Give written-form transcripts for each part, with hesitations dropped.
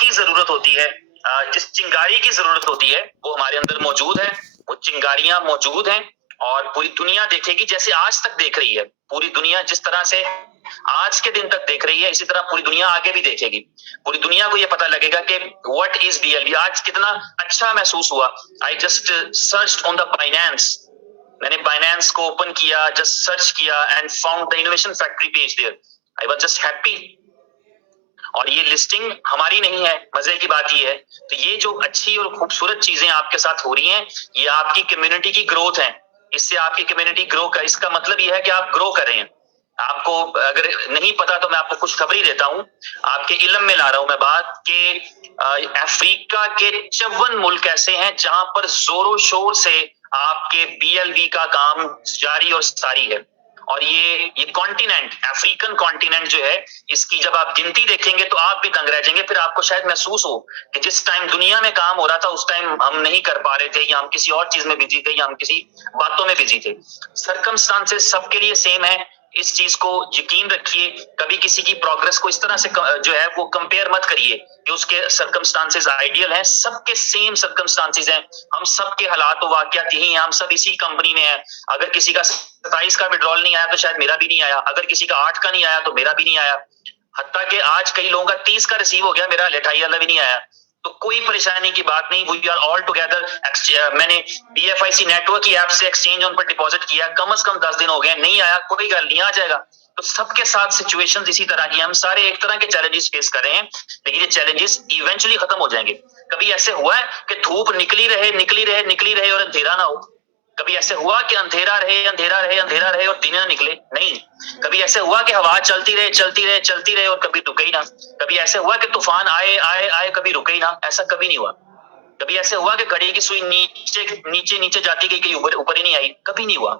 की जरूरत होती है, जिस चिंगारी की जरूरत होती है वो हमारे अंदर मौजूद है। वो चिंगारियां मौजूद हैं और पूरी दुनिया देखेगी जैसे आज तक देख रही है। पूरी दुनिया जिस तरह से आज के दिन तक देख रही है, इसी तरह पूरी दुनिया आगे भी देखेगी। पूरी दुनिया को ये पता लगेगा कि व्हाट इज बीएलवी। आज कितना अच्छा महसूस हुआ। I just searched on the Binance. मैंने बाइनेंस को ओपन किया, जस्ट सर्च किया and found the innovation factory page there. I was just happy. और ये लिस्टिंग हमारी नहीं है, मजे की बात ये है। तो ये जो अच्छी और खूबसूरत चीजें आपके साथ हो रही हैं, ये आपकी कम्युनिटी की ग्रोथ है। इससे आपकी कम्युनिटी ग्रो कर, इसका मतलब ये है कि आप ग्रो कर रहे हैं। आपको अगर नहीं पता तो मैं आपको खुशखबरी देता हूं, आपके इल्म में ला रहा हूं मैं बात कि अफ्रीका के 54 मुल्क ऐसे हैं जहां पर जोरों शोर से आपके बीएलवी का काम जारी और सारी है। और ये कॉन्टिनेंट, अफ्रीकन कॉन्टिनेंट जो है, इसकी जब आप गिनती देखेंगे तो आप भी दंग रह जाएंगे। फिर आपको शायद महसूस हो कि जिस टाइम दुनिया में काम हो रहा था उस टाइम हम नहीं कर पा रहे थे, या हम किसी और चीज में बिजी थे, या हम किसी बातों में बिजी थे। सर्कमस्टांसेस सबके लिए सेम है, इस चीज को यकीन रखिए। कभी किसी की प्रोग्रेस को इस तरह से जो है वो कंपेयर मत करिए कि उसके सर्कमस्टांसेस आइडियल हैं। सबके सेम सर्कमस्टांसेस हैं, हम सबके हालात और वाकयात यही हैं, हम सब इसी कंपनी में हैं। अगर किसी का 27 का विड्रॉल नहीं आया तो शायद मेरा भी नहीं आया, अगर किसी का 8 का नहीं आया तो मेरा भी नहीं आया, हत्ता कि आज कई लोगों का 30 का रिसीव हो गया, मेरा 28 वाला भी नहीं आया। तो कोई परेशानी की बात नहीं, वी आर ऑल टुगेदर। मैंने बीएफआईसी नेटवर्क की ऐप से एक्सचेंज ऑन पर डिपॉजिट किया, कम से कम 10 दिन हो गए, नहीं आया, कोई गल नहीं, आ जाएगा। तो सबके साथ सिचुएशंस इसी तरह की, हम सारे एक तरह के चैलेंजेस फेस कर रहे हैं, लेकिन ये चैलेंजेस इवेंचुअली खत्म हो जाएंगे। कभी ऐसे हुआ है कि धूप निकली रहे और अंधेरा ना हो? कभी ऐसे हुआ कि अंधेरा रहे और दिन ना निकले? नहीं। कभी ऐसे हुआ कि हवा चलती रहे और कभी रुके ही ना? कभी ऐसे हुआ कि तूफान आए कभी रुके ही ना? ऐसा कभी नहीं हुआ। कभी ऐसे हुआ कि घड़ी की सुई नीचे जाती गई, कहीं ऊपर ही नहीं आई? कभी नहीं हुआ।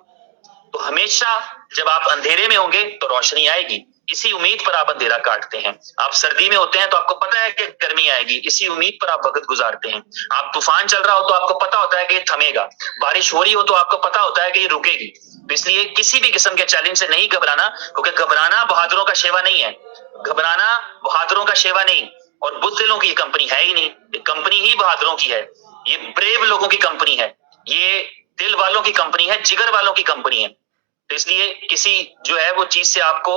तो हमेशा जब आप अंधेरे में होंगे तो रोशनी आएगी, इसी उम्मीद पर आप अंधेरा काटते हैं। आप सर्दी में होते हैं तो आपको पता है कि गर्मी आएगी, इसी उम्मीद पर आप वक्त गुजारते हैं। आप तूफान चल रहा हो तो आपको पता होता है कि ये थमेगा, बारिश हो रही हो तो आपको पता होता है कि ये रुकेगी। इसलिए किसी भी किस्म के चैलेंज से नहीं घबराना, क्योंकि घबराना बहादुरों का शेवा नहीं है। घबराना बहादुरों का शेवा नहीं, और बुज़दिलों की कंपनी है ही नहीं। ये कंपनी ही बहादुरों की है, ये ब्रेव लोगों की कंपनी है, ये दिल वालों की कंपनी है, जिगर वालों की कंपनी है। तो इसलिए किसी जो है वो चीज से आपको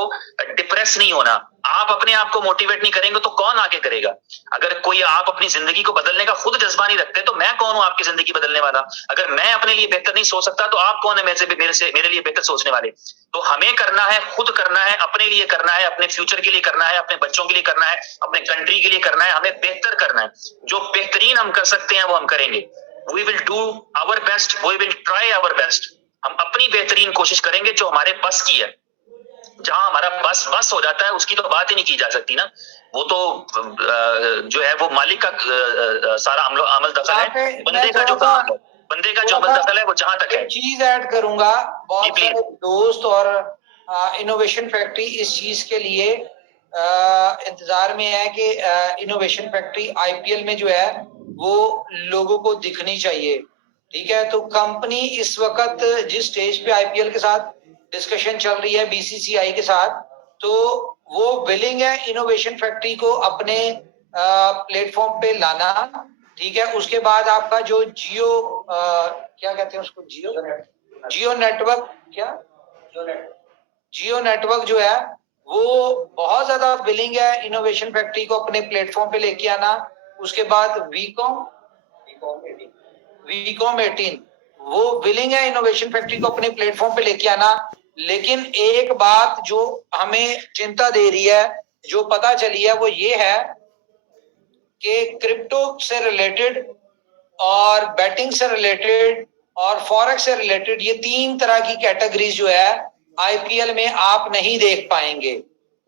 डिप्रेस नहीं होना। आप अपने आप को मोटिवेट नहीं करेंगे तो कौन आके करेगा? अगर कोई आप अपनी जिंदगी को बदलने का खुद जज्बा नहीं रखते तो मैं कौन हूं आपकी जिंदगी बदलने वाला? अगर मैं अपने लिए बेहतर नहीं सोच सकता तो आप कौन है मेरे लिए बेहतर सोचने वाले? तो हमें करना है, खुद करना है, अपने लिए करना है, अपने फ्यूचर के लिए करना है, अपने बच्चों के लिए करना है, अपने कंट्री के लिए करना है। हमें बेहतर करना है, जो बेहतरीन हम कर सकते हैं वो हम करेंगे। We will do our best, we will try our best. हम अपनी बेहतरीन कोशिश करेंगे जो हमारे बस की है। जहां हमारा बस हो जाता है उसकी तो बात ही नहीं की जा सकती ना। वो तो जो है वो मालिक का सारा अमल दखल है, बंदे का जो अमल दखल है वो जहां तक है। चीज ऐड करूंगा, बहुत सारे दोस्त और इनोवेशन फैक्ट्री इस चीज के लिए इंतजार में है कि इनोवेशन फैक्ट्री आईपीएल में जो है वो लोगों को दिखनी चाहिए। ठीक है, तो कंपनी इस वक्त जिस स्टेज पे आईपीएल के साथ डिस्कशन चल रही है बीसीसीआई के साथ, तो वो विलिंग है इनोवेशन फैक्ट्री को अपने प्लेटफॉर्म पे लाना। ठीक है, उसके बाद आपका जो जियो क्या कहते हैं उसको, जियो नेटवर्क, क्या जियो नेटवर्क जो है वो बहुत ज्यादा विलिंग है इनोवेशन फैक्ट्री को अपने प्लेटफॉर्म पे लेके आना। उसके बाद वीकॉम 18 वो विलिंग है इनोवेशन फैक्ट्री को अपने प्लेटफॉर्म पे लेके आना। लेकिन एक बात जो हमें चिंता दे रही है, जो पता चली है, वो ये है कि क्रिप्टो से रिलेटेड और बैटिंग से रिलेटेड और फॉरेक्स से रिलेटेड ये 3 तरह की कैटेगरीज जो है आईपीएल में आप नहीं देख पाएंगे।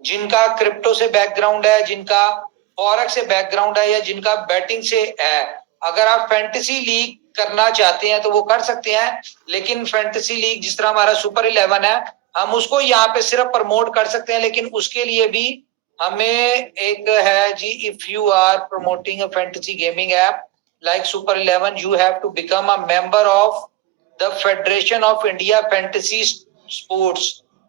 जिनका क्रिप्टो से बैकग्राउंड है, जिनका फॉरेक्स से बैकग्राउंड है, या जिनका बैटिंग से है। अगर आप फैंटेसी लीग करना चाहते हैं तो वो कर सकते हैं, लेकिन फैंटेसी लीग जिस तरह हमारा सुपर 11 है, हम उसको यहाँ पे सिर्फ प्रमोट कर सकते हैं। लेकिन उसके लिए भी हमें एक है जी, if you are promoting a fantasy gaming app like Super 11, you have to become a member of the Federation of India Fantasy Sports।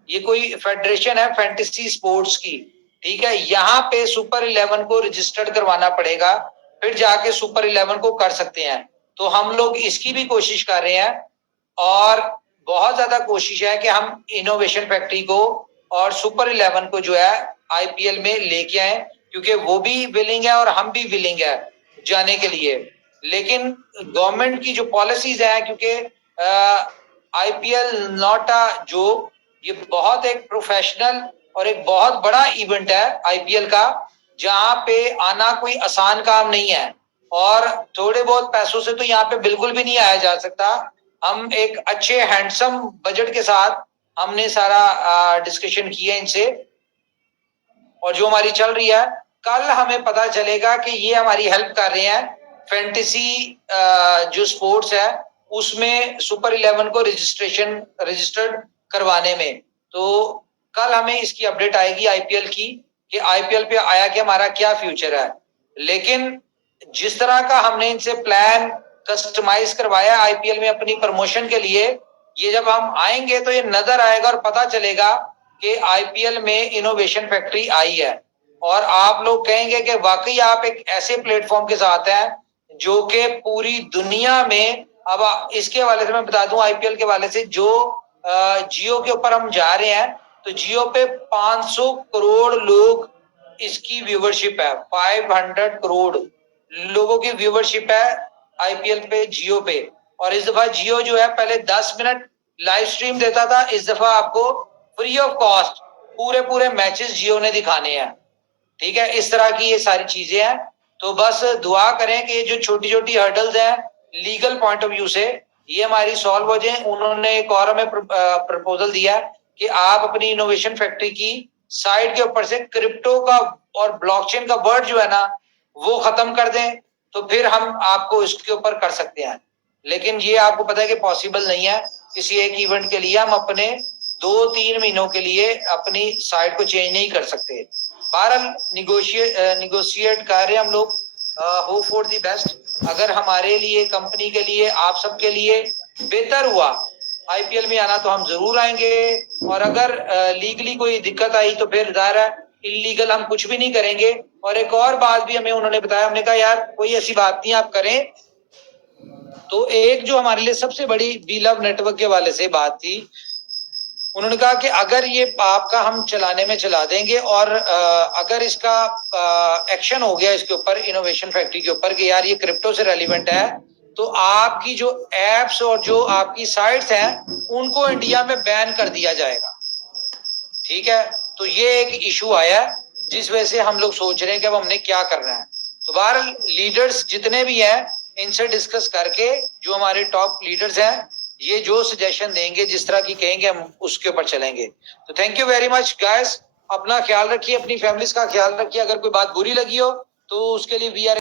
ये कोई फेडरेशन है फैंटेसी स्पोर्ट्स की। ठीक है, यहाँ पे सुपर 11 को रजिस्टर्ड करवाना पड़ेगा, फिर जाके सुपर 11 को कर सकते हैं। तो हम लोग इसकी भी कोशिश कर रहे हैं और बहुत ज्यादा कोशिश है कि हम इनोवेशन फैक्ट्री को और सुपर 11 को जो है आईपीएल में लेके आए, क्योंकि वो भी विलिंग है और हम भी विलिंग है जाने के लिए। लेकिन गवर्नमेंट की जो पॉलिसीज है, क्योंकि आईपीएल नॉट अ जो ये बहुत एक प्रोफेशनल और एक बहुत बड़ा इवेंट है आईपीएल का, जहां पे आना कोई आसान काम नहीं है और थोड़े बहुत पैसों से तो यहाँ पे बिल्कुल भी नहीं आया जा सकता। हम एक अच्छे हैंडसम बजट के साथ हमने सारा डिस्कशन किया इनसे, और जो हमारी चल रही है, कल हमें पता चलेगा कि ये हमारी हेल्प कर रहे हैं फैंटेसी जो स्पोर्ट्स है उसमें सुपर 11 को रजिस्टर्ड करवाने में। तो कल हमें इसकी अपडेट आएगी आईपीएल की कि आईपीएल पे आया कि हमारा क्या फ्यूचर है। लेकिन जिस तरह का हमने इनसे प्लान कस्टमाइज करवाया आईपीएल में अपनी प्रमोशन के लिए, ये जब हम आएंगे तो ये नजर आएगा और पता चलेगा कि आईपीएल में इनोवेशन फैक्ट्री आई है। और आप लोग कहेंगे कि वाकई आप एक ऐसे प्लेटफॉर्म के साथ हैं जो कि पूरी दुनिया में, अब इसके हवाले से मैं बता दूं आईपीएल के हवाले से, जो जियो के ऊपर हम जा रहे हैं तो जियो पे 500 करोड़ लोग इसकी व्यूवरशिप है, 500 करोड़ लोगों की व्यूवरशिप है आईपीएल पे जियो पे। और इस दफा जियो जो है पहले 10 मिनट लाइव स्ट्रीम देता था, इस दफा आपको फ्री ऑफ कॉस्ट पूरे मैचेस जियो ने दिखाने हैं। ठीक है, इस तरह की ये सारी चीजें हैं। तो बस दुआ करें कि जो छोटी छोटी हर्डल्स हैं लीगल पॉइंट ऑफ व्यू से ये हमारी सॉल्व हो जाए। उन्होंने एक और हमें प्रपोजल दिया कि आप अपनी इनोवेशन फैक्ट्री की साइट के ऊपर से क्रिप्टो का और ब्लॉकचेन का वर्ड जो है ना वो खत्म कर दें, तो फिर हम आपको इसके ऊपर कर सकते हैं। लेकिन ये आपको पता है कि पॉसिबल नहीं है। किसी एक इवेंट के लिए हम अपने 2-3 महीनों के लिए अपनी साइट को चेंज नहीं कर सकते। बहरहाल निगोशिएट कर रहे हैं हम लोग, होप फॉर द बेस्ट। अगर हमारे लिए, कंपनी के लिए, आप सबके लिए बेहतर हुआ आईपीएल में आना तो हम जरूर आएंगे। और अगर लीगली कोई दिक्कत आई तो फिर जाहिर है इलीगल हम कुछ भी नहीं करेंगे। और एक और बात भी हमें उन्होंने बताया, हमने कहा यार कोई ऐसी बात नहीं आप करें। तो एक जो हमारे लिए सबसे बड़ी वी लव नेटवर्क के वाले से बात थी, उन्होंने कहा कि अगर ये आपका हम चलाने में चला देंगे और अगर इसका एक्शन हो गया इसके ऊपर, इनोवेशन फैक्ट्री के ऊपर, कि यार ये क्रिप्टो से रेलिवेंट है, तो आपकी जो एप्स और जो आपकी साइट्स हैं उनको इंडिया में बैन कर दिया जाएगा। ठीक है, तो ये एक इशू आया जिस वजह से हम लोग सोच रहे हैं कि अब हमने क्या करना है। तो बहरहाल लीडर्स जितने भी हैं इनसे डिस्कस करके, जो हमारे टॉप लीडर्स हैं, ये जो सजेशन देंगे, जिस तरह की कहेंगे, हम उसके ऊपर चलेंगे। तो thank you very much guys. अपना ख्याल रखिए, अपनी फैमिलीज का ख्याल रखिए। अगर कोई बात बुरी लगी हो तो उसके लिए वी आर